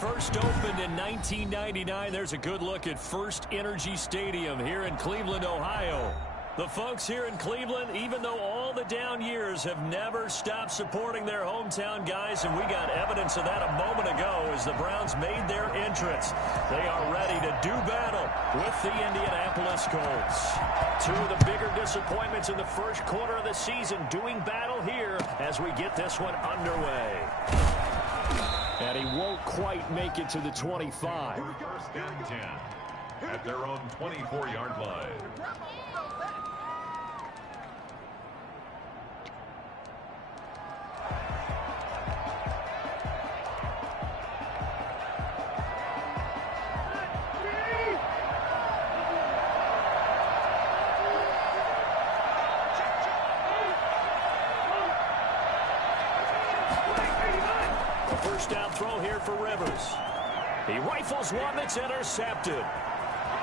First opened in 1999. There's a good look at First Energy Stadium here in Cleveland, Ohio. The folks here in Cleveland, even though all the down years, have never stopped supporting their hometown guys, and we got evidence of that a moment ago as the Browns made their entrance. They are ready to do battle with the Indianapolis Colts. Two of the bigger disappointments in the first quarter of the season doing battle here as we get this one underway. And he won't quite make it to the 25. First and 10 at their own 24-yard line. First down throw here for Rivers. He rifles one that's intercepted.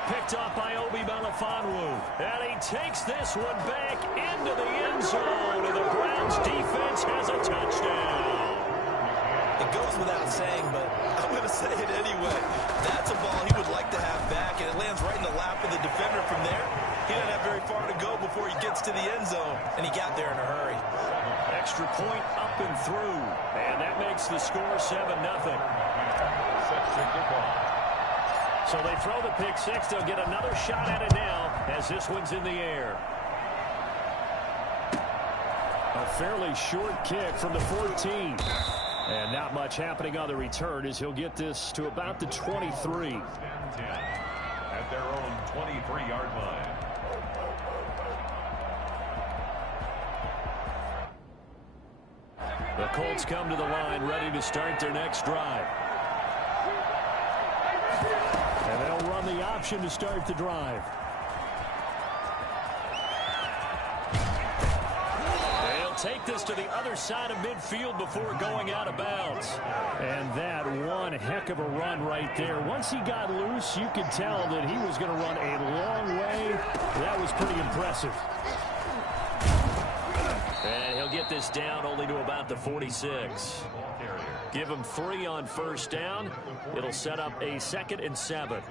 Picked off by Obi Melifonwu. And he takes this one back into the end zone. And the Browns defense has a touchdown. It goes without saying, but I'm going to say it anyway. That's a ball he would like to have back, and it lands right in the lap of the defender from there. He doesn't have very far to go before he gets to the end zone, and he got there in a hurry. Extra point up and through. And that makes the score 7-0. So they throw the pick six. They'll get another shot at it now as this one's in the air. A fairly short kick from the 14. And not much happening on the return as he'll get this to about the 23. At their own 23-yard line. The Colts come to the line ready to start their next drive. And they'll run the option to start the drive. They'll take this to the other side of midfield before going out of bounds. And that one heck of a run right there. Once he got loose, you could tell that he was going to run a long way. That was pretty impressive. And he'll get this down only to about the 46. Give him 3 on first down. It'll set up a 2nd and 7. It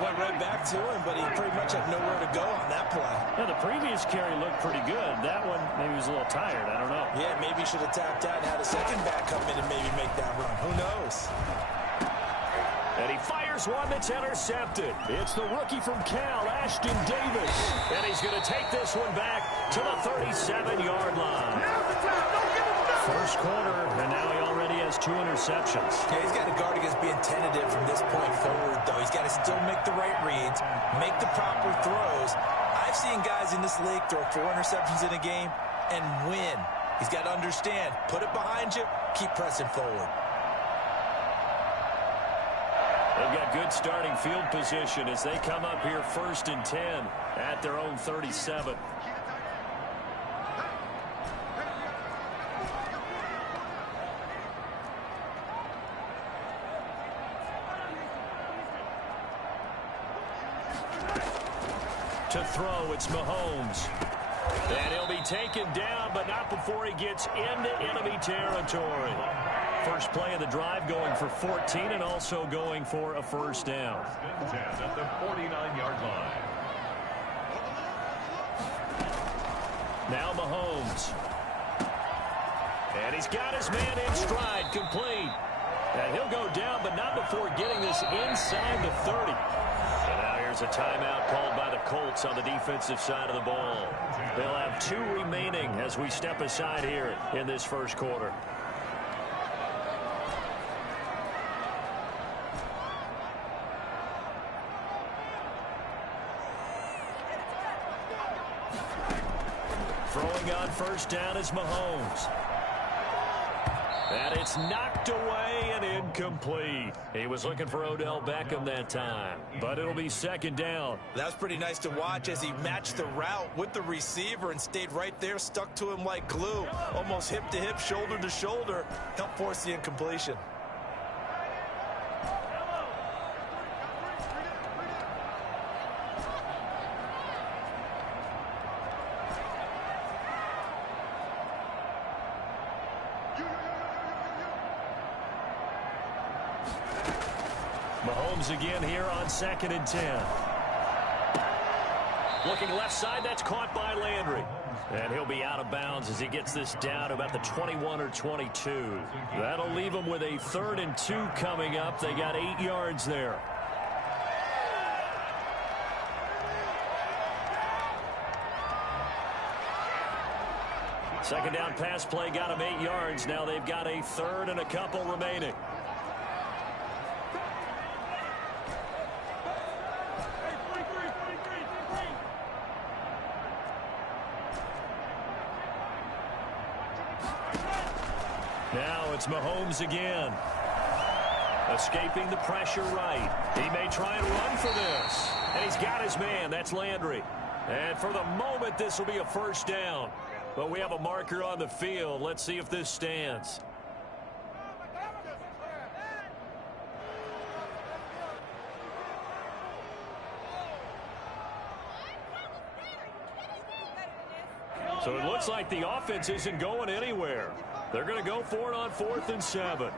went right back to him, but he pretty much had nowhere to go on that play. Now, the previous carry looked pretty good. That one, maybe he was a little tired. I don't know. Yeah, maybe he should have tapped out and had a second back come in and maybe make that run. Who knows? And he fires one that's intercepted. It's the rookie from Cal, Ashton Davis. And he's going to take this one back to the 37-yard line. First quarter, and now he already has 2 interceptions. Yeah, he's got to guard against being tentative from this point forward, though. He's got to still make the right reads, make the proper throws. I've seen guys in this league throw 4 interceptions in a game and win. He's got to understand, put it behind you, keep pressing forward. They've got good starting field position as they come up here 1st and 10 at their own 37. To throw, it's Mahomes. And he'll be taken down, but not before he gets into enemy territory. First play of the drive going for 14 and also going for a first down. 10 at the 49-yard line. Now Mahomes. And he's got his man in stride, complete. And he'll go down, but not before getting this inside the 30. And now here's a timeout called by the Colts on the defensive side of the ball. They'll have 2 remaining as we step aside here in this first quarter. Throwing on first down is Mahomes. And it's knocked away and incomplete. He was looking for Odell Beckham that time, but it'll be 2nd down. That was pretty nice to watch as he matched the route with the receiver and stayed right there, stuck to him like glue, almost hip to hip, shoulder to shoulder, helped force the incompletion. Mahomes again here on 2nd and 10. Looking left side, that's caught by Landry. And he'll be out of bounds as he gets this down to about the 21 or 22. That'll leave him with a 3rd and 2 coming up. They got 8 yards there. Second down pass play got him 8 yards. Now they've got a 3rd and a couple remaining. Now it's Mahomes again. Escaping the pressure right. He may try and run for this. And he's got his man. That's Landry. And for the moment, this will be a 1st down. But we have a marker on the field. Let's see if this stands. So it looks like the offense isn't going anywhere. They're going to go for it on 4th and 7.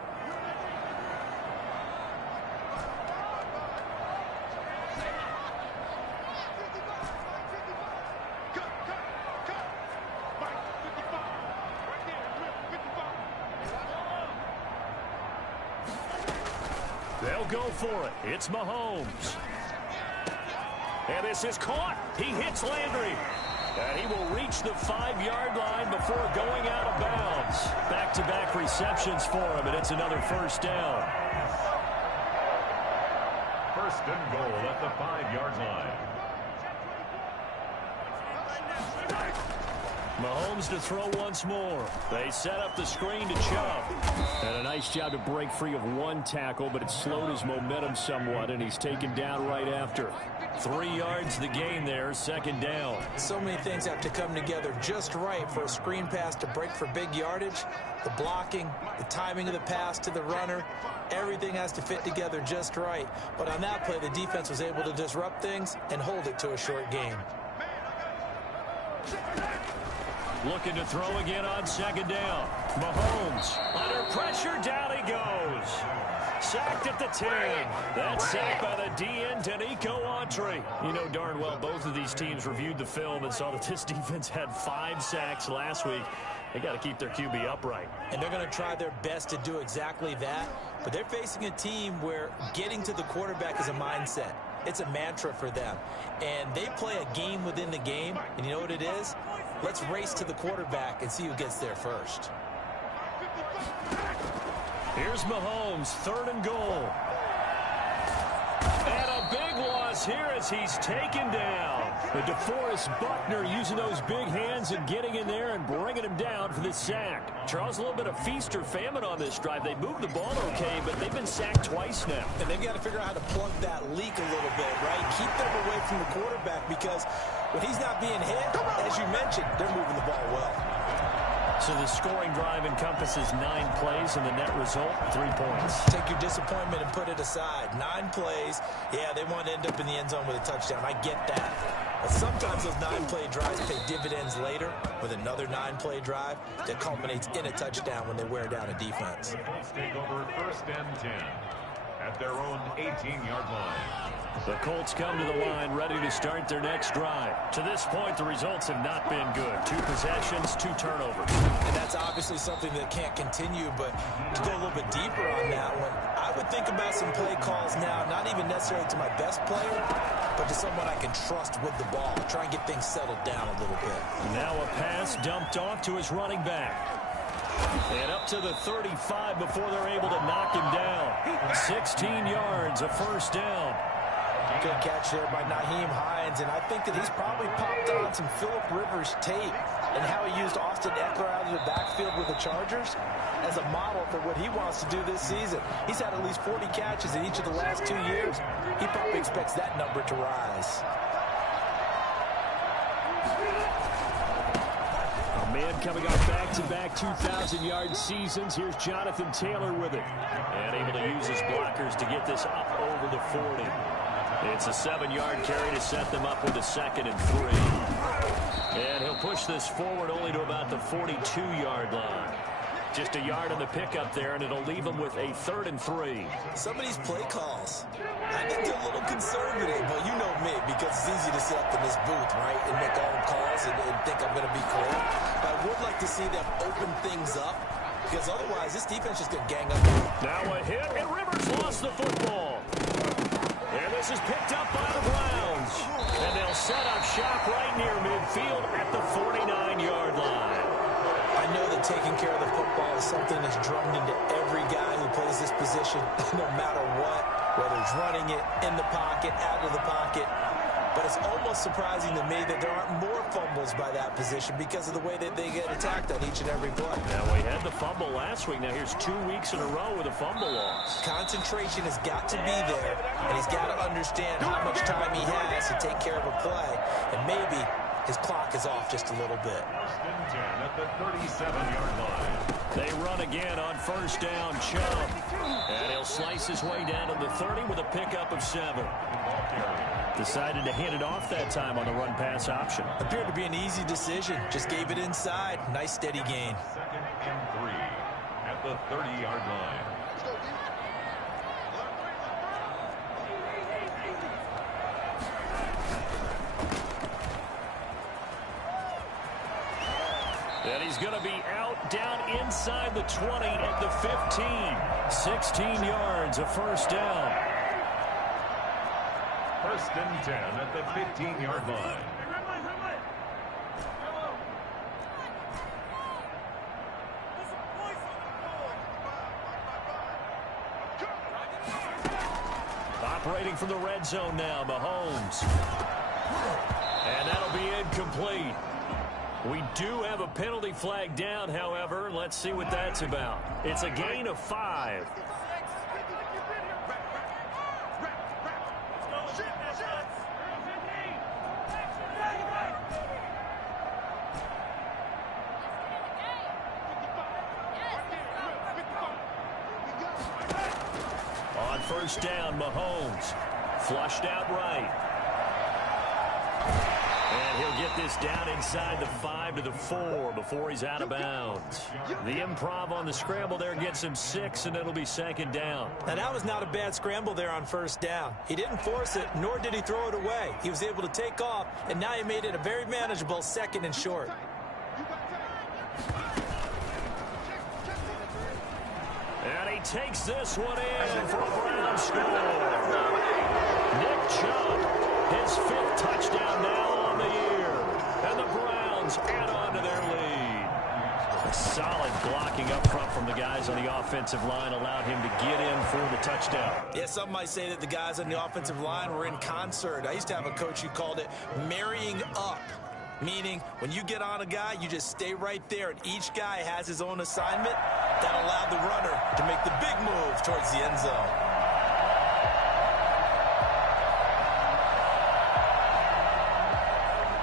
They'll go for it. It's Mahomes. And this is caught. He hits Landry. And he will reach the 5-yard line before going out of bounds. Back-to-back receptions for him, and it's another 1st down. 1st and goal at the 5-yard line. Mahomes to throw once more. They set up the screen to Chubb. And a nice job to break free of 1 tackle, but it slowed his momentum somewhat, and he's taken down right after. 3 yards the gain there, 2nd down. So many things have to come together just right for a screen pass to break for big yardage. The blocking, the timing of the pass to the runner, everything has to fit together just right. But on that play, the defense was able to disrupt things and hold it to a short gain. Looking to throw again on 2nd down. Mahomes under pressure, down he goes. Sacked at the 10. That's sacked by the DN, Danico Autry. You know darn well both of these teams reviewed the film and saw that this defense had 5 sacks last week. They got to keep their QB upright. And they're going to try their best to do exactly that. But they're facing a team where getting to the quarterback is a mindset. It's a mantra for them. And they play a game within the game. And you know what it is? Let's race to the quarterback and see who gets there first. Here's Mahomes, 3rd and goal. And a big loss here as he's taken down. The DeForest Buckner using those big hands and getting in there and bringing him down for the sack. Charles, a little bit of feast or famine on this drive. They moved the ball okay, but they've been sacked twice now. And they've got to figure out how to plug that leak a little bit, right? Keep them away from the quarterback because when he's not being hit, as you mentioned, they're moving the ball well. So the scoring drive encompasses 9 plays, and the net result, 3 points. Take your disappointment and put it aside. 9 plays. Yeah, they want to end up in the end zone with a touchdown. I get that. But sometimes those 9-play drives pay dividends later with another 9-play drive that culminates in a touchdown when they wear down a defense. The Colts take over 1st and 10 at their own 18-yard line. The Colts come to the line ready to start their next drive. To this point, the results have not been good. 2 possessions, 2 turnovers. And that's obviously something that can't continue, but to go a little bit deeper on that one, I would think about some play calls now, not even necessarily to my best player, but to someone I can trust with the ball. Try and get things settled down a little bit. Now a pass dumped off to his running back. And up to the 35 before they're able to knock him down. 16 yards, a 1st down. Good catch there by Nyheim Hines, and I think that he's probably popped on some Phillip Rivers tape and how he used Austin Eckler out of the backfield with the Chargers as a model for what he wants to do this season. He's had at least 40 catches in each of the last 2 years. He probably expects that number to rise. A man coming off back-to-back 2,000-yard seasons. Here's Jonathan Taylor with it. And able to use his blockers to get this up over the 40. It's a 7-yard carry to set them up with a 2nd and 3. And he'll push this forward only to about the 42-yard line. Just a yard on the pickup there, and it'll leave them with a 3rd and 3. Some of these play calls, I think they're a little conservative, but you know me, because it's easy to sit up in this booth, right, and make all the calls and think I'm going to be correct. But I would like to see them open things up, because otherwise this defense is going to gang up. Now a hit, and Rivers lost the football. And this is picked up by the Browns. And they'll set up shop right near midfield at the 49-yard line. I know that taking care of the football is something that's drummed into every guy who plays this position, no matter what, whether it's running it, in the pocket, out of the pocket. But it's almost surprising to me that there aren't more fumbles by that position because of the way that they get attacked on each and every play. Now, we had the fumble last week. Now, here's 2 weeks in a row with a fumble loss. Concentration has got to be there, and he's got to understand how much time he has to take care of a play, and maybe his clock is off just a little bit. At the 37-yard line. They run again on 1st down, Chubb. And he'll slice his way down to the 30 with a pickup of 7. Decided to hand it off that time on the run-pass option. Appeared to be an easy decision. Just gave it inside. Nice, steady gain. 2nd and 3 at the 30-yard line. And he's going to be out down inside the 20 at the 15. 16 yards, a 1st down. 1st and 10 at the 15-yard line. Operating from the red zone now, Mahomes. And that'll be incomplete. We do have a penalty flag down, however. Let's see what that's about. It's a gain of 5. On 1st down, Mahomes. Flushed out right. And he'll get this down inside the 5 to the 4 before he's out of bounds. The improv on the scramble there gets him 6, and it'll be 2nd down. Now, that was not a bad scramble there on 1st down. He didn't force it, nor did he throw it away. He was able to take off, and now he made it a very manageable 2nd and short. And he takes this one in for a Brown score. Nick Chubb, his 5th touchdown now on the year. And the Browns add on to their lead. A solid blocking up front from the guys on the offensive line allowed him to get in for the touchdown. Yeah, some might say that the guys on the offensive line were in concert. I used to have a coach who called it marrying up. Meaning, when you get on a guy, you just stay right there, and each guy has his own assignment. That allowed the runner to make the big move towards the end zone.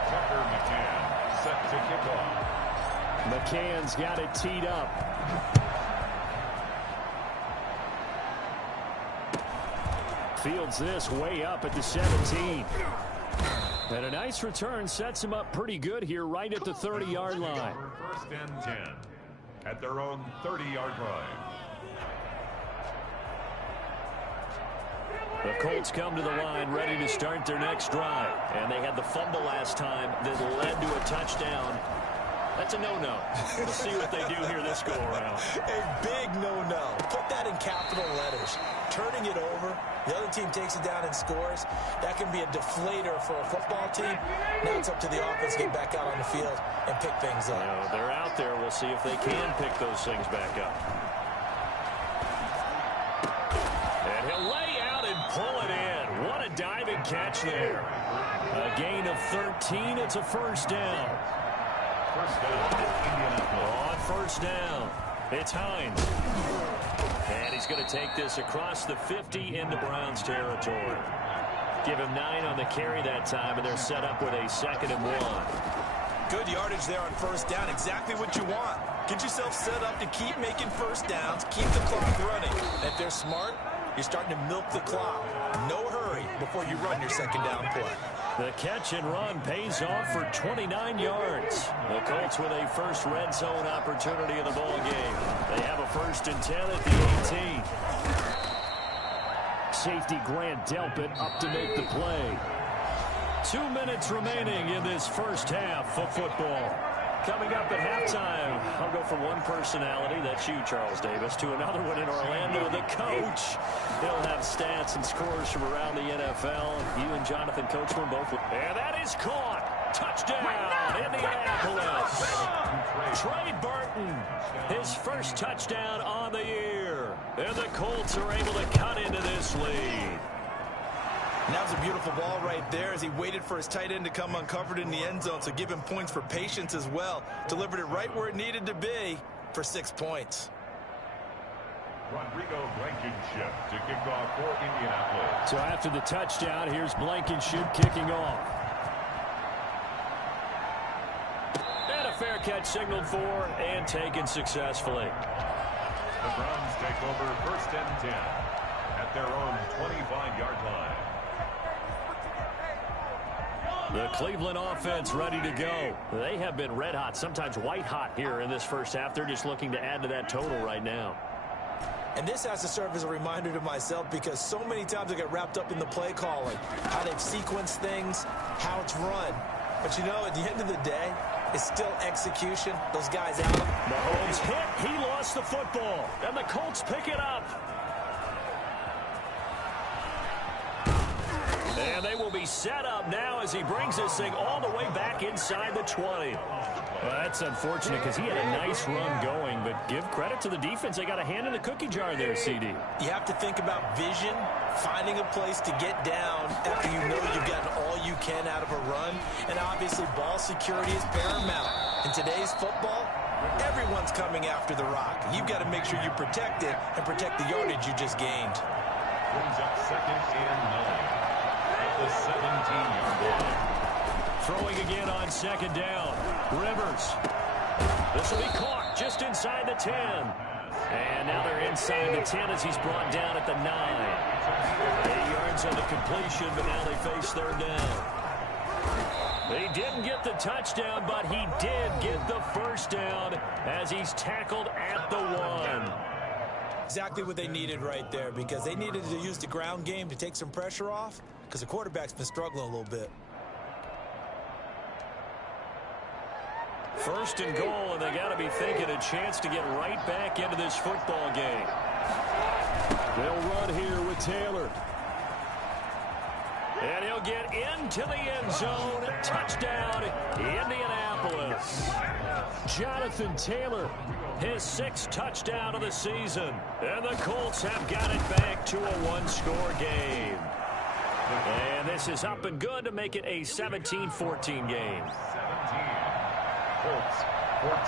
Tucker McCann set to kick off. McCann's got it teed up. Fields this way up at the 17. And a nice return sets him up pretty good here right at the 30-yard line. 1st and 10 at their own 30-yard line. The Colts come to the line ready to start their next drive. And they had the fumble last time that led to a touchdown. That's a no-no. We'll see what they do here this go-around. A big no-no. Put that in capital letters. Turning it over, the other team takes it down and scores. That can be a deflator for a football team. Now it's up to the offense to get back out on the field and pick things up. They're out there. We'll see if they can pick those things back up. And he'll lay out and pull it in. What a diving catch there. A gain of 13. It's a 1st down. 1st down, Indianapolis. On 1st down, it's Hines. And he's going to take this across the 50 into Browns territory. Give him 9 on the carry that time, and they're set up with a 2nd and 1. Good yardage there on 1st down. Exactly what you want. Get yourself set up to keep making 1st downs, keep the clock running. And if they're smart, you're starting to milk the clock. No hurry before you run your 2nd down play. The catch and run pays off for 29 yards. The Colts with a first red zone opportunity in the ball game. They have a 1st and 10 at the 18. Safety Grant Delpit up to make the play. 2 minutes remaining in this first half of football. Coming up at halftime, I'll go from one personality, that's you, Charles Davis, to another one in Orlando, the coach. He'll have stats and scores from around the NFL. You and Jonathan Coachman both. And that is caught. Touchdown, Indianapolis. Trey Burton, his first touchdown on the year. And the Colts are able to cut into this lead. And that was a beautiful ball right there as he waited for his tight end to come uncovered in the end zone, so give him points for patience as well. Delivered it right where it needed to be for 6 points. Rodrigo Blankenship to kick off for Indianapolis. So after the touchdown, here's Blankenship kicking off. And a fair catch signaled for and taken successfully. The Browns take over 1st and 10 at their own 25-yard line. The Cleveland offense ready to go. They have been red hot, sometimes white hot here in this first half. They're just looking to add to that total right now. And this has to serve as a reminder to myself because so many times I get wrapped up in the play calling, how they've sequenced things, how it's run. But, you know, at the end of the day, it's still execution. Those guys out. Mahomes hit. He lost the football. And the Colts pick it up. And they will be set up now as he brings this thing all the way back inside the 20. Well, that's unfortunate because he had a nice run going, but give credit to the defense. They got a hand in the cookie jar there, CD. You have to think about vision, finding a place to get down after you know you've gotten all you can out of a run. And obviously, ball security is paramount. In today's football, everyone's coming after the rock. You've got to make sure you protect it and protect the yardage you just gained. Brings up 2nd and 9. The 17-yard line. Throwing again on 2nd down. Rivers. This will be caught just inside the 10. And now they're inside the 10 as he's brought down at the 9. 8 yards on the completion, but now they face 3rd down. He didn't get the touchdown, but he did get the 1st down as he's tackled at the 1. Exactly what they needed right there because they needed to use the ground game to take some pressure off because the quarterback's been struggling a little bit. 1st and goal, and they got to be thinking a chance to get right back into this football game. They'll run here with Taylor. And he'll get into the end zone. Touchdown, Indianapolis. Jonathan Taylor, his 6th touchdown of the season. And the Colts have got it back to a 1-score game. And this is up and good to make it a 17-14 game.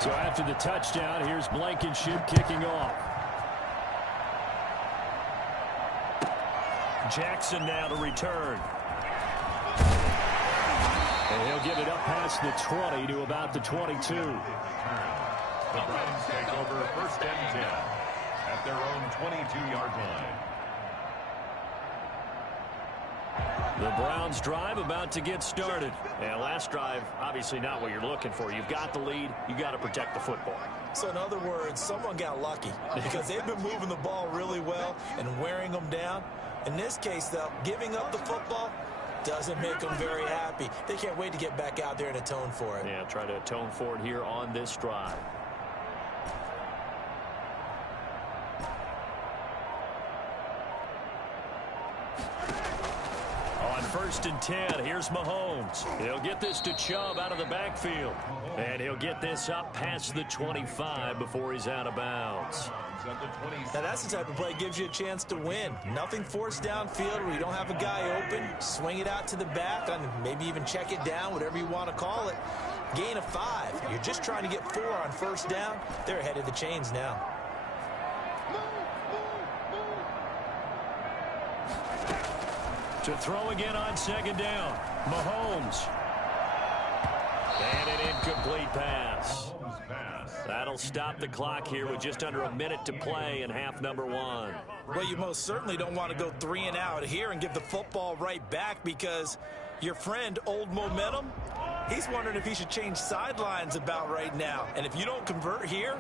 So after the touchdown, here's Blankenship kicking off. Jackson now to return. And he'll get it up past the 20 to about the 22. The Browns take over 1st and 10 at their own 22-yard line. The Browns drive about to get started. And last drive, obviously not what you're looking for. You've got the lead. You got to protect the football. So in other words, someone got lucky because they've been moving the ball really well and wearing them down. In this case, though, giving up the football doesn't make them very happy. They can't wait to get back out there and atone for it. Yeah, try to atone for it here on this drive. On 1st and 10, here's Mahomes. He'll get this to Chubb out of the backfield. And he'll get this up past the 25 before he's out of bounds. Now that's the type of play that gives you a chance to win. Nothing forced downfield where you don't have a guy open. Swing it out to the back, and maybe even check it down, whatever you want to call it. Gain of 5. You're just trying to get 4 on 1st down. They're ahead of the chains now. To throw again on 2nd down. Mahomes. And an incomplete pass. That'll stop the clock here with just under a minute to play in half number 1. Well, you most certainly don't want to go 3 and out here and give the football right back because Your friend, Old Momentum, he's wondering if he should change sidelines about right now. And if you don't convert here,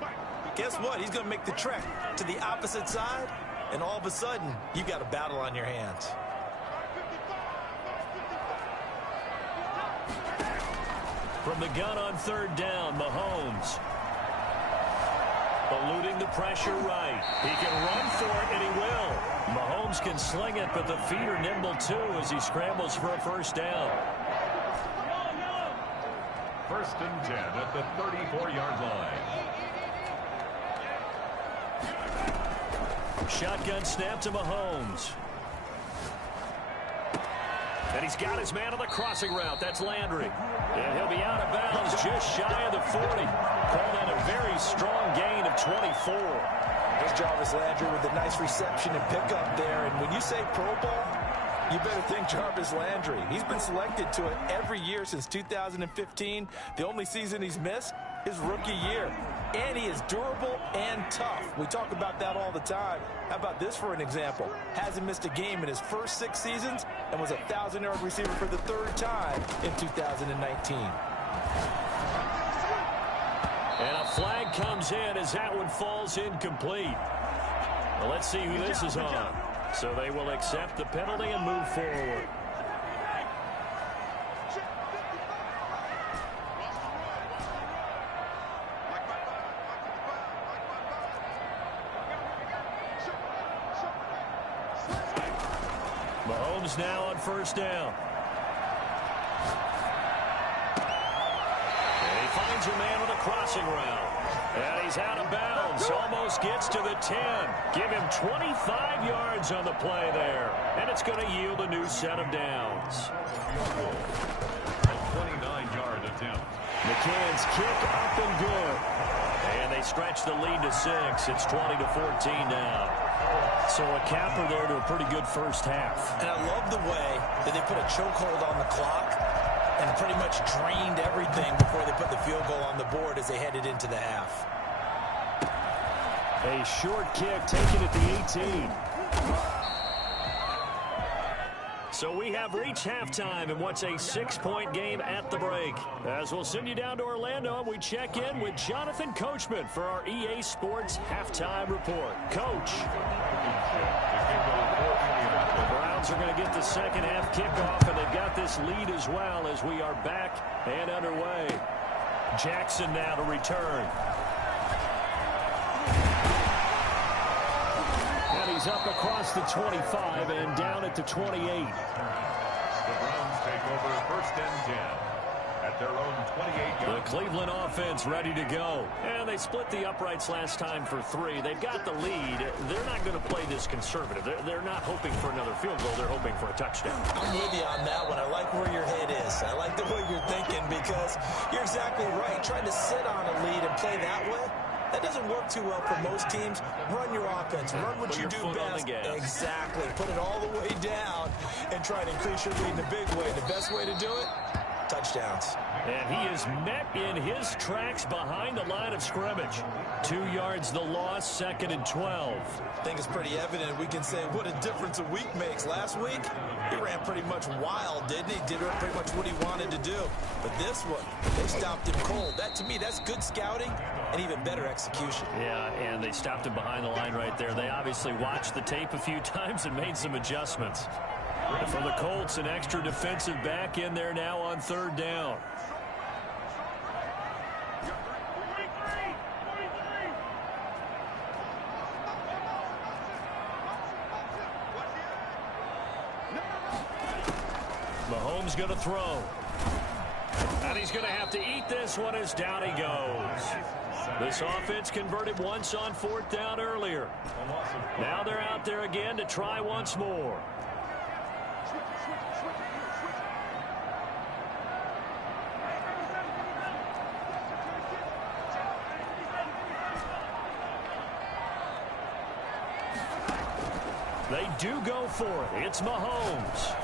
guess what? He's going to make the trek to the opposite side, and all of a sudden, you got a battle on your hands. From the gun on third down, Mahomes. Eluding the pressure right. He can run for it, and he will. Mahomes can sling it, but the feet are nimble, too, as he scrambles for a first down. 1st and 10 at the 34-yard line. Shotgun snap to Mahomes. And he's got his man on the crossing route. That's Landry. And he'll be out of bounds just shy of the 40. Called that a very strong gain of 24. There's Jarvis Landry with a nice reception and pickup there. And when you say Pro Bowl, you better think Jarvis Landry. He's been selected to it every year since 2015. The only season he's missed, his rookie year. And he is durable and tough. We talk about that all the time. How about this for an example? Hasn't missed a game in his first 6 seasons and was a 1,000-yard receiver for the 3rd time in 2019. And a flag comes in as that one falls incomplete. Well, let's see who this is on. So they will accept the penalty and move forward. Mahomes now on first down. And he finds a man with a crossing route. And he's out of bounds. Almost gets to the 10. Give him 25 yards on the play there. And it's going to yield a new set of downs. A 29-yard attempt. McCann's kick up and good. And they stretch the lead to 6. It's 20-14 now. So a capper there to a pretty good first half. And I love the way that they put a chokehold on the clock and pretty much drained everything before they put the field goal on the board as they headed into the half. A short kick taken at the 18. So we have reached halftime in what's a 6-point game at the break. As we'll send you down to Orlando, we check in with Jonathan Coachman for our EA Sports Halftime Report. Coach. The Browns are going to get the second half kickoff, and they've got this lead as well as we are back and underway. Jackson now to return. And he's up across the 25 and down at the 28. The Browns take over 1st and 10 at their own 28-yard. The Cleveland offense ready to go. And they split the uprights last time for 3. They've got the lead. They're not going to play this conservative. They're not hoping for another field goal. They're hoping for a touchdown. I'm with you on that one. I like where your head is. I like the way you're thinking because you're exactly right. Trying to sit on a lead and play that way, that doesn't work too well for most teams. Run your offense. Run what you do best. Exactly. Put it all the way down and try to increase your lead in a big way. The best way to do it, touchdowns. And he is met in his tracks behind the line of scrimmage. 2 yards the loss, 2nd and 12. I think it's pretty evident. We can say what a difference a week makes. Last week, he ran pretty much wild, didn't he? Did pretty much what he wanted to do. But this one, they stopped him cold. That, to me, that's good scouting and even better execution. Yeah, and they stopped him behind the line right there. They obviously watched the tape a few times and made some adjustments. And for the Colts, an extra defensive back in there now on 3rd down. Mahomes going to throw. And he's going to have to eat this one as down he goes. This offense converted once on 4th down earlier. Now they're out there again to try once more. They do go for it. It's Mahomes.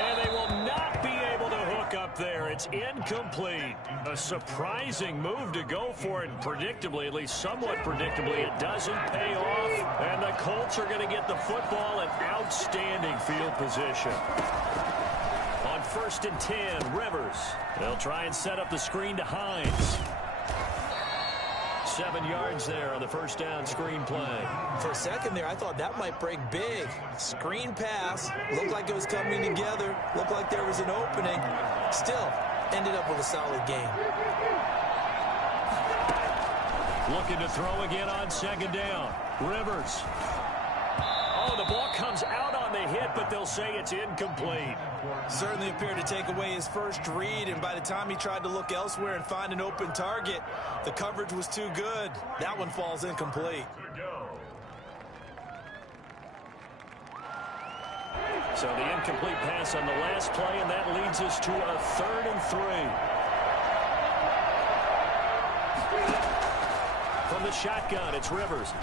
And they will not be able to hook up there. It's incomplete. A surprising move to go for it. Predictably, at least somewhat predictably, it doesn't pay off. And the Colts are going to get the football in outstanding field position. first and 10. Rivers. They'll try and set up the screen to Hines. 7 yards there on the first down screen play. For a second there, I thought that might break big. Screen pass. Looked like it was coming together. Looked like there was an opening. Still, ended up with a solid game. Looking to throw again on second down. Rivers. Oh, the ball comes out on the hit, but they'll say it's incomplete. Certainly appeared to take away his first read, and by the time he tried to look elsewhere and find an open target, the coverage was too good. That one falls incomplete. So the incomplete pass on the last play, and that leads us to a 3rd and 3. From the shotgun, it's Rivers.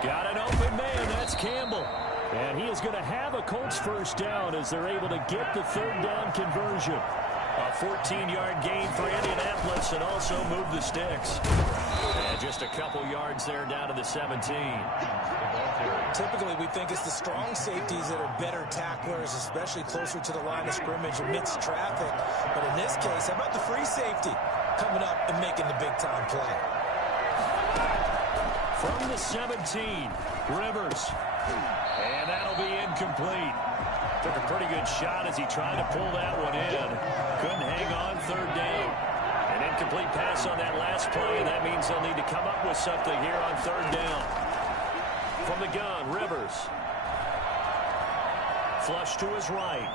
Got an open man. That's Campbell. And he is going to have a Colts first down as they're able to get the 3rd down conversion. A 14-yard gain for Indianapolis and also move the sticks. And just a couple yards there down to the 17. Typically, we think it's the strong safeties that are better tacklers, especially closer to the line of scrimmage amidst traffic. But in this case, how about the free safety coming up and making the big-time play? From the 17, Rivers. And that'll be incomplete. Took a pretty good shot as he tried to pull that one in. Couldn't hang on 3rd down. An incomplete pass on that last play, and that means they'll need to come up with something here on 3rd down. From the gun, Rivers. Flush to his right.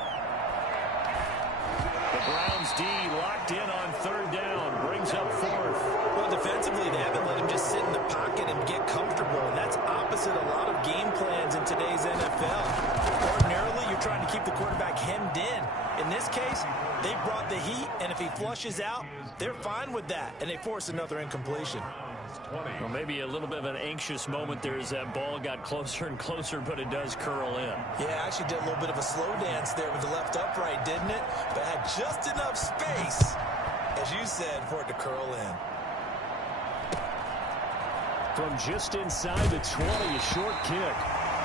The Browns D locked in on 3rd down. Brings up 4th. Well, defensively, they haven't let him just sit in the pocket and get comfortable, and that's opposite a lot of game plans in today's NFL. Ordinarily, you're trying to keep the quarterback hemmed in. In this case, they brought the heat, and if he flushes out, they're fine with that, and they force another incompletion. Well, maybe a little bit of an anxious moment there as that ball got closer and closer, but it does curl in. Yeah, actually did a little bit of a slow dance there with the left upright, didn't it? But had just enough space, as you said, for it to curl in. From just inside the 20, a short kick.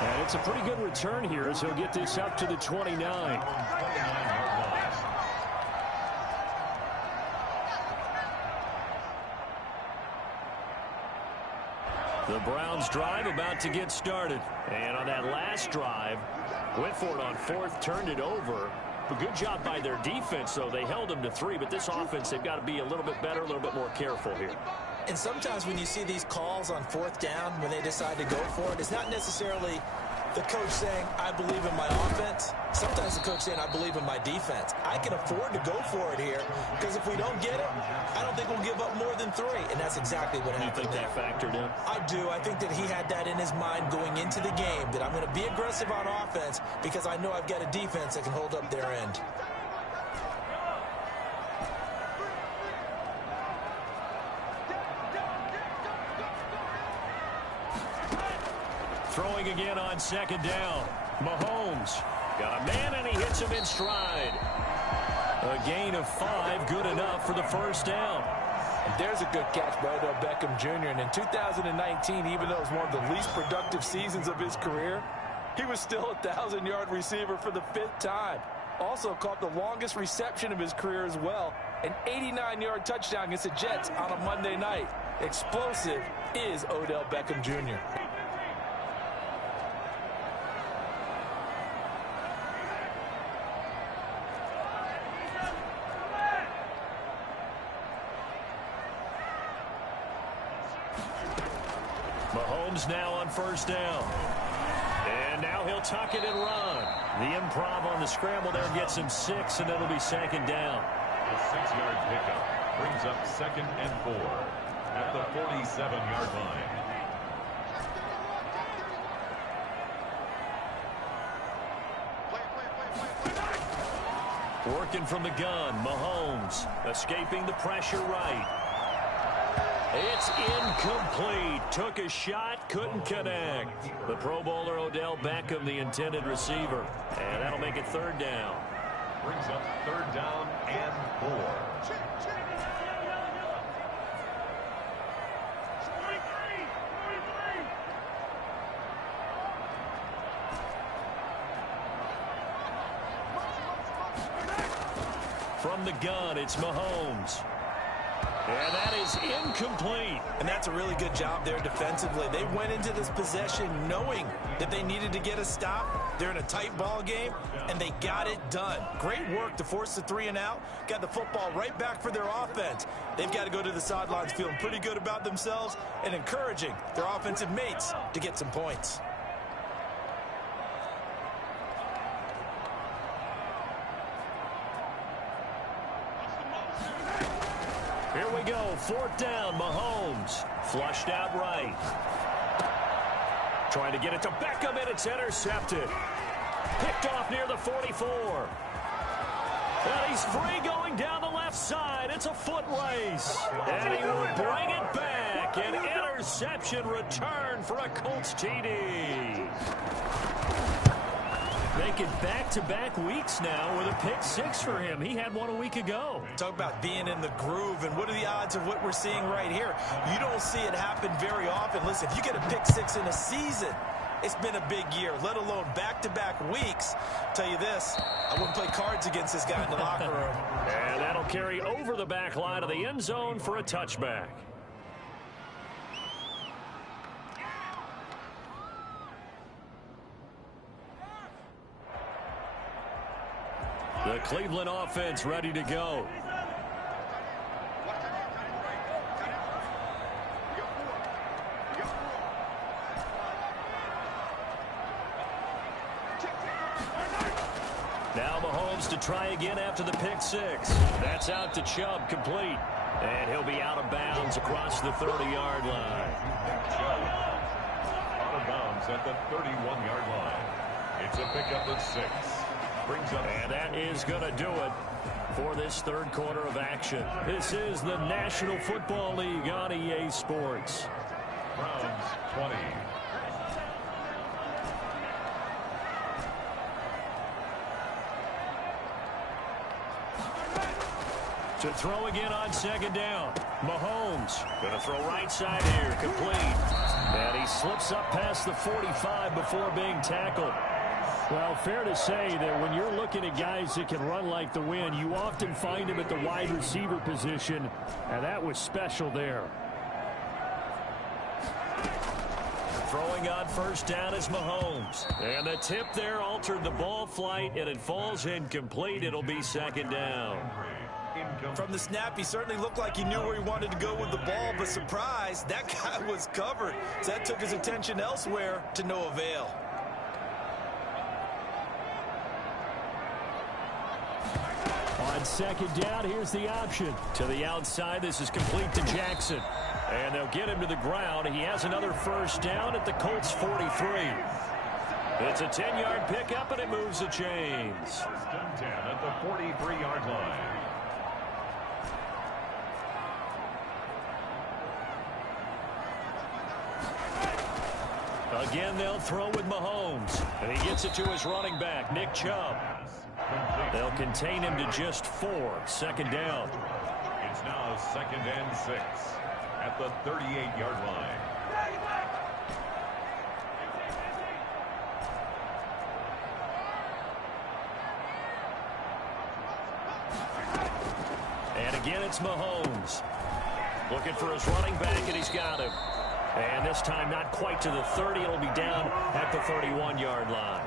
And it's a pretty good return here as he'll get this up to the 29. The Browns drive about to get started. And on that last drive, went for it on 4th, turned it over. A good job by their defense, though. They held them to 3, but this offense, they've got to be a little bit better, a little bit more careful here. And sometimes when you see these calls on 4th down, when they decide to go for it, it's not necessarily the coach saying, I believe in my offense. Sometimes the coach saying, I believe in my defense. I can afford to go for it here because if we don't get it, I don't think we'll give up more than 3. And that's exactly what happened. You think that factored in? I do. I think that he had that in his mind going into the game, that I'm going to be aggressive on offense because I know I've got a defense that can hold up their end. Throwing again on 2nd down. Mahomes got a man, and he hits him in stride. A gain of 5, good enough for the first down. And there's a good catch by Odell Beckham Jr. And in 2019, even though it was one of the least productive seasons of his career, he was still a 1,000-yard receiver for the 5th time. Also caught the longest reception of his career as well, an 89-yard touchdown against the Jets on a Monday night. Explosive is Odell Beckham Jr. Mahomes now on 1st down. And now he'll tuck it and run. The improv on the scramble there gets him 6, and it'll be 2nd down. A 6-yard pickup brings up 2nd and 4 at the 47-yard line. Working from the gun, Mahomes escaping the pressure right. It's incomplete. Took a shot, couldn't connect. The Pro Bowler Odell Beckham, the intended receiver. And that'll make it 3rd down. Brings up 3rd down and 4. from the gun. It's Mahomes. And that is incomplete. And that's a really good job there defensively. They went into this possession knowing that they needed to get a stop. They're in a tight ball game, and they got it done. Great work to force the 3 and out. Got the football right back for their offense. They've got to go to the sidelines feeling pretty good about themselves and encouraging their offensive mates to get some points. Here we go, 4th down, Mahomes. Flushed out right. Trying to get it to Beckham, and it's intercepted. Picked off near the 44. And he's free going down the left side. It's a foot race. And he will bring it back. An interception return for a Colts TD. Making back-to-back weeks now with a pick 6 for him. He had one a week ago. Talk about being in the groove, and what are the odds of what we're seeing right here? You don't see it happen very often. Listen, if you get a pick 6 in a season, it's been a big year, let alone back-to-back weeks. Tell you this, I wouldn't play cards against this guy in the locker room. And that'll carry over the back line of the end zone for a touchback. The Cleveland offense ready to go. Now Mahomes to try again after the pick 6. That's out to Chubb, complete. And he'll be out of bounds across the 30-yard line. Out of bounds at the 31-yard line. It's a pickup of 6. And that is going to do it for this 3rd quarter of action. This is the National Football League on EA Sports. Browns 20. To throw again on 2nd down. Mahomes going to throw right side here, complete. And he slips up past the 45 before being tackled. Well, fair to say that when you're looking at guys that can run like the wind, you often find them at the wide receiver position, and that was special there. Throwing on 1st down is Mahomes. And the tip there altered the ball flight, and it falls incomplete. It'll be 2nd down. From the snap, he certainly looked like he knew where he wanted to go with the ball, but surprise, that guy was covered. So that took his attention elsewhere to no avail. On 2nd down, here's the option. To the outside, this is complete to Jackson. And they'll get him to the ground. He has another 1st down at the Colts 43. It's a 10-yard pickup, and it moves the chains. 1st and 10 at the 43-yard line. Again, they'll throw with Mahomes. And he gets it to his running back, Nick Chubb. They'll contain him to just 4. 2nd down. It's now 2nd and 6 at the 38-yard line. And again, it's Mahomes. Looking for his running back, and he's got him. And this time not quite to the 30. It'll be down at the 31-yard line.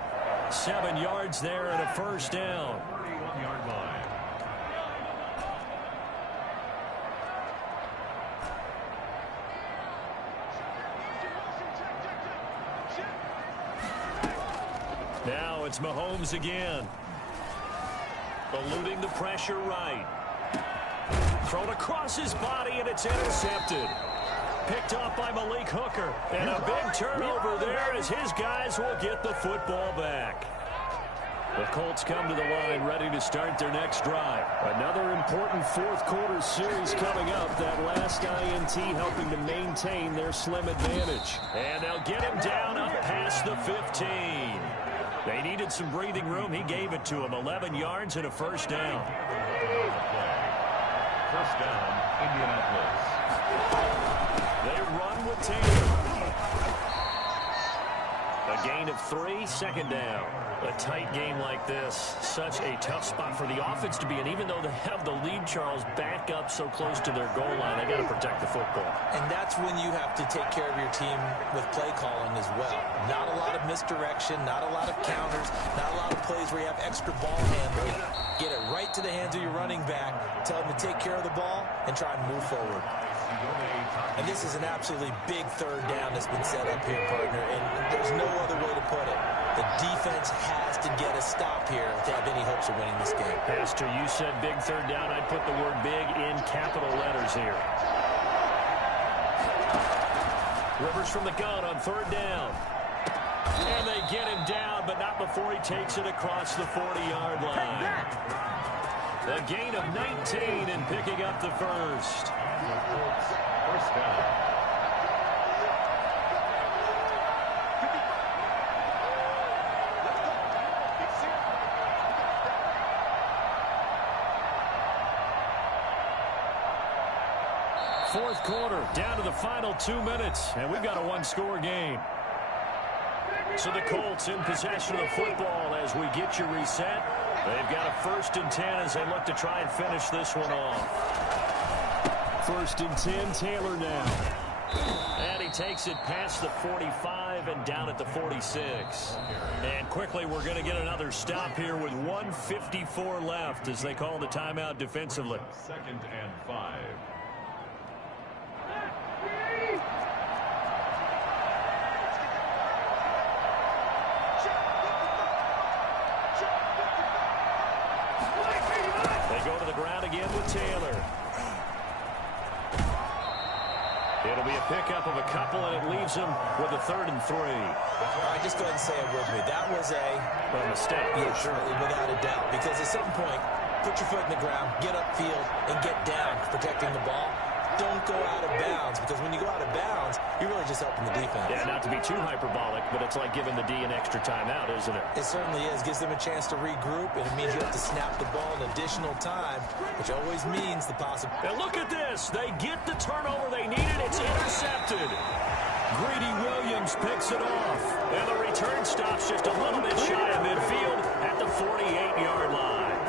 7 yards there and a 1st down. 31-yard line. Now it's Mahomes again. Eluding the pressure right. Thrown across his body, and it's intercepted. Picked off by Malik Hooker. And a big turnover there as his guys will get the football back. The Colts come to the line ready to start their next drive. Another important 4th quarter series coming up. That last INT helping to maintain their slim advantage. And they'll get him down up past the 15. They needed some breathing room. He gave it to him. 11 yards and a 1st down. 1st down, Indianapolis. They run with Taylor. A gain of 3, second down. A tight game like this, such a tough spot for the offense to be in. Even though they have the lead, Charles, back up so close to their goal line, they got to protect the football. And that's when you have to take care of your team with play calling as well. Not a lot of misdirection, not a lot of counters, not a lot of plays where you have extra ball handling. Get it right to the hands of your running back, tell them to take care of the ball, and try and move forward. And this is an absolutely big third down that's been set up here, partner, and there's no other way to put it. The defense has to get a stop here to have any hopes of winning this game. Pastor, you said big third down. I'd put the word big in capital letters here. Rivers from the gun on third down. And they get him down, but not before he takes it across the 40-yard line. A gain of 19 and picking up the first. First down. Fourth quarter, down to the final 2 minutes, and we've got a one-score game. So the Colts in possession of the football as we get you reset. They've got a 1st and 10 as they look to try and finish this one off. 1st and 10, Taylor now. And he takes it past the 45 and down at the 46. And quickly we're going to get another stop here with 1:54 left as they call the timeout defensively. 2nd and 5. Go to the ground again with Taylor. It'll be a pickup of a couple, and it leaves him with a 3rd and 3. All right, just go ahead and say it with me. That was a mistake, yeah, for sure. Without a doubt. Because at some point, put your foot in the ground, get upfield, and get down protecting the ball. Don't go out of bounds, because when you go out of bounds, you're really just helping the defense. Yeah, not to be too hyperbolic, but it's like giving the D an extra timeout, isn't it? It certainly is. Gives them a chance to regroup, and it means you have to snap the ball an additional time, which always means the possibility. And look at this. They get the turnover they needed. It's intercepted. Greedy Williams picks it off. And the return stops just a little bit shy of midfield at the 48-yard line.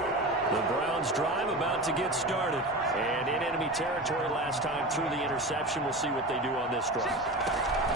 The Browns drive about to get started. And in enemy territory last time through the interception. We'll see what they do on this drive.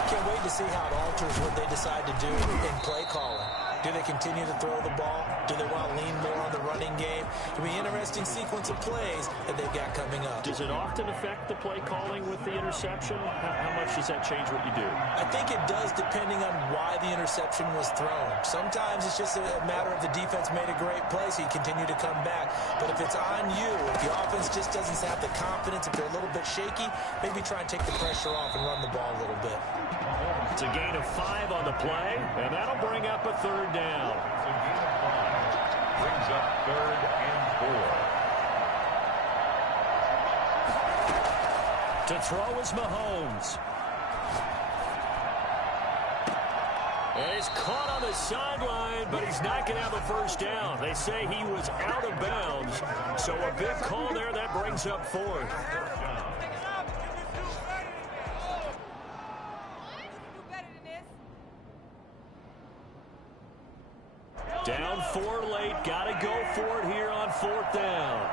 Can't wait to see how it alters what they decide to do in play calling. Do they continue to throw the ball? Do they want to lean more on the running game? It'll be an interesting sequence of plays that they've got coming up. Does it often affect the play calling with the interception? How much does that change what you do? I think it does, depending on why the interception was thrown. Sometimes it's just a matter of the defense made a great play, so you continue to come back. But if it's on you, if the offense just doesn't have the confidence, if they're a little bit shaky, maybe try and take the pressure off and run the ball a little bit. It's a gain of 5 on the play, and that'll bring up a 3rd down. It's a gain of 5. Brings up 3rd and 4. To throw is Mahomes. And he's caught on the sideline, but he's not going to have a 1st down. They say he was out of bounds, so a big call there. That brings up 4th. Down 4 late. Got to go for it here on 4th down.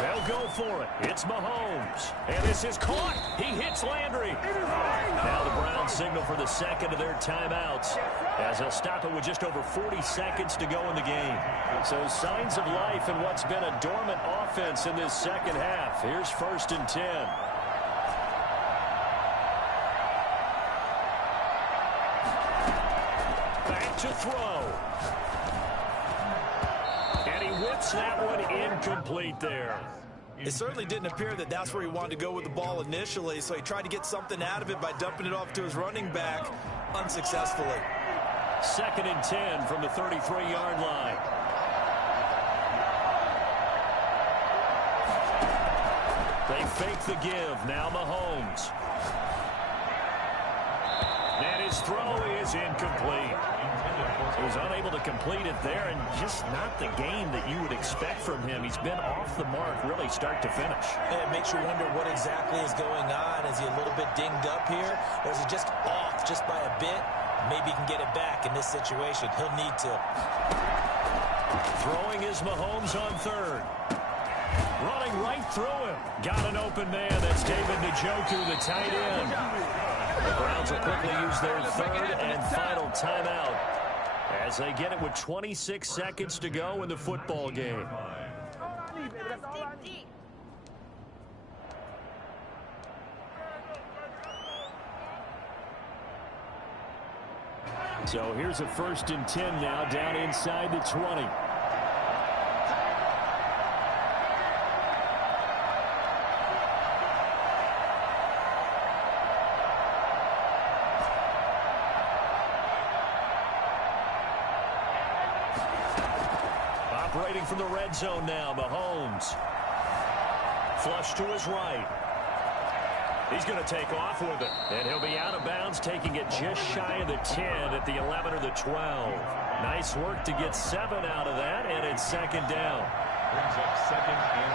They'll go for it. It's Mahomes. And this is caught. He hits Landry. Now the Browns signal for the 2nd of their timeouts as they'll stop it with just over 40 seconds to go in the game. So signs of life in what's been a dormant offense in this 2nd half. Here's 1st and 10. Back to throw. And he whips that one incomplete there. It certainly didn't appear that that's where he wanted to go with the ball initially, so he tried to get something out of it by dumping it off to his running back unsuccessfully. 2nd and 10 from the 33-yard line. They fake the give. Now Mahomes. And His throw is incomplete. He was unable to complete it there, and just not the game that you would expect from him. He's been off the mark really start to finish. And it makes you wonder what exactly is going on. Is he a little bit dinged up here, or is he just off just by a bit? Maybe he can get it back in this situation. He'll need to. Throwing is Mahomes on third. Running right through him. Got an open man. That's David Njoku, the tight end. The Browns will quickly use their third and final timeout as they get it with 26 seconds to go in the football game. So here's a 1st and 10 now down inside the 20. Operating from the red zone now, Mahomes. Flush to his right. He's going to take off with it. And he'll be out of bounds, taking it just shy of the 10 at the 11 or the 12. Nice work to get 7 out of that, and it's 2nd down. Brings up 2nd and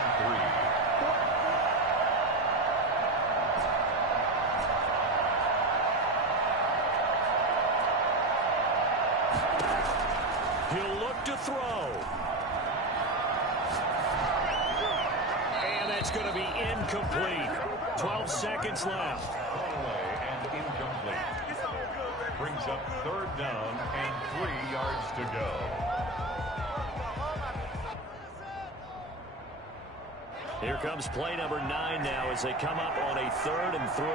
3. He'll look to throw. And that's going to be incomplete. 12 seconds left. And incomplete. Brings up 3rd down and 3 yards to go. Here comes play number 9 now as they come up on a 3rd and 3.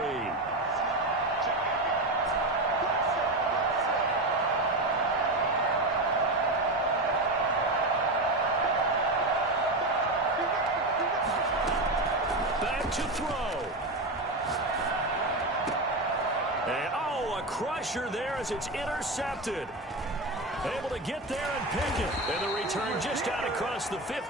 To throw. And, a crusher there as it's intercepted. Able to get there and pick it. And the return just out across the 15.